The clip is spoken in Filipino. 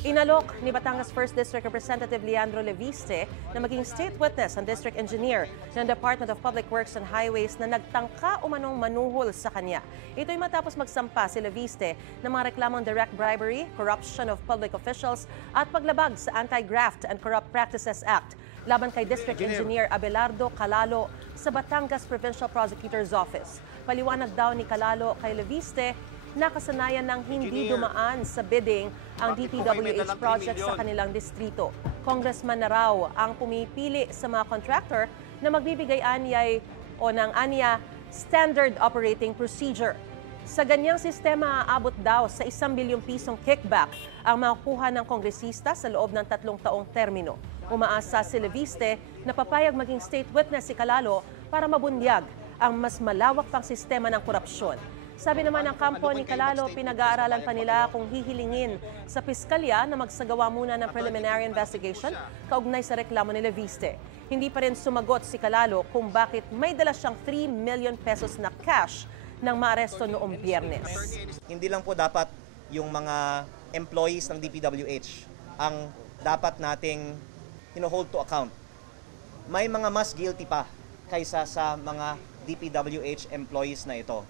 Inalok ni Batangas 1st District Representative Leandro Leviste na maging state witness ang district engineer ng Department of Public Works and Highways na nagtangka umanong manuhol sa kanya. Ito'y matapos magsampa si Leviste ng mga reklamong direct bribery, corruption of public officials at paglabag sa Anti-Graft and Corrupt Practices Act laban kay District Engineer Abelardo Calalo sa Batangas Provincial Prosecutor's Office. Paliwanag daw ni Calalo kay Leviste nakasanayan ng hindi dumaan sa bidding ang DPWH project sa kanilang distrito. Congressman na raw ang pumipili sa mga contractor na magbibigay anyay o ng anya standard operating procedure. Sa ganyang sistema, aabot daw sa 1 bilyong pisong kickback ang makukuha ng kongresista sa loob ng 3 taong termino. Umaasa si Leviste na papayag maging state witness si Calalo para mabunyag ang mas malawak pang sistema ng korupsyon. Sabi naman ng kampo ni Calalo, pinag-aaralan pa nila kung hihilingin sa piskalya na magsagawa muna ng preliminary investigation kaugnay sa reklamo ni Leviste. Hindi pa rin sumagot si Calalo kung bakit may dala siyang 3 million pesos na cash nang maaresto noong Biyernes. Hindi lang po dapat yung mga employees ng DPWH ang dapat nating hold to account. May mga mas guilty pa kaysa sa mga DPWH employees na ito.